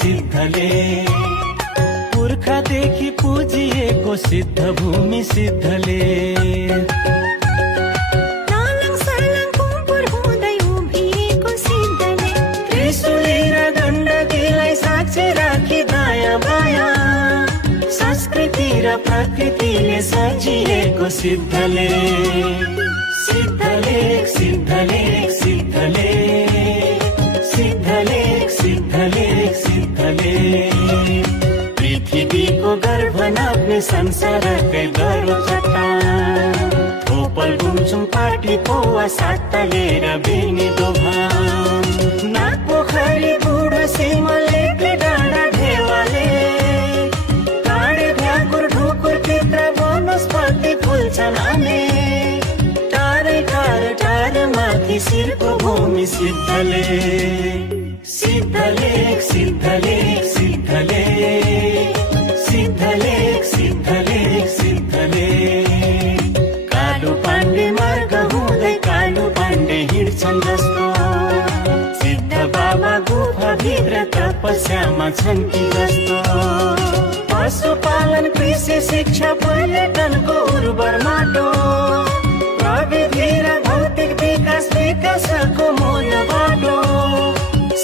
सिद्धले पुर्खादेखि पुजिएको सिद्ध भूमि सिद्धले तालङ सर्लङ कुम्पुर हुँदै उभिएको सिद्धले त्रिशूली र गण्डकीलाई साक्षी राखी दायाँ बायाँ संस्कृति र प्रकृतिले सजिएको सिद्धले सिद्धलेख सिद्धलेख सिद्धले सिद्धलेख सिद्धलेख सिद्धले पृथ्वीको गर्भ नाप्ने संसारकै गरो चट्टान थोपल गुम्छुङ पाटी पौवा सातलेर बेनी दोभान नाग पोखरी बुढो सिमलेक डाँडा ढेवाले काँडे भ्याकुर ढुकुर चित्र वनस्पति फुल्छन् आने टाढै टाढ माथि शिरको भूमि सिद्धले सिद्धलेख सिद्धलेख सिद्धले सिद्धलेख सिद्धलेख सिद्धले कालु पाण्डे मार्ग हुँदै कालु पाण्डे हिँड्छन् जस्तो सिद्ध बाबा गुफा भित्र तपस्यामा छन् कि जस्तो पशुपालन कृषि शिक्षा पर्यटनको उर्वर माटो प्रविधि र भौतिक विकासको मूल बाटो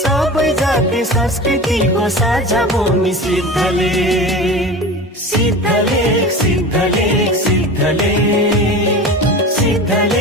सबै जाति संस्कृतिको साझा भूमि सिद्धले सिद्धलेख सिद्धलेख सिद्धले सिद्धले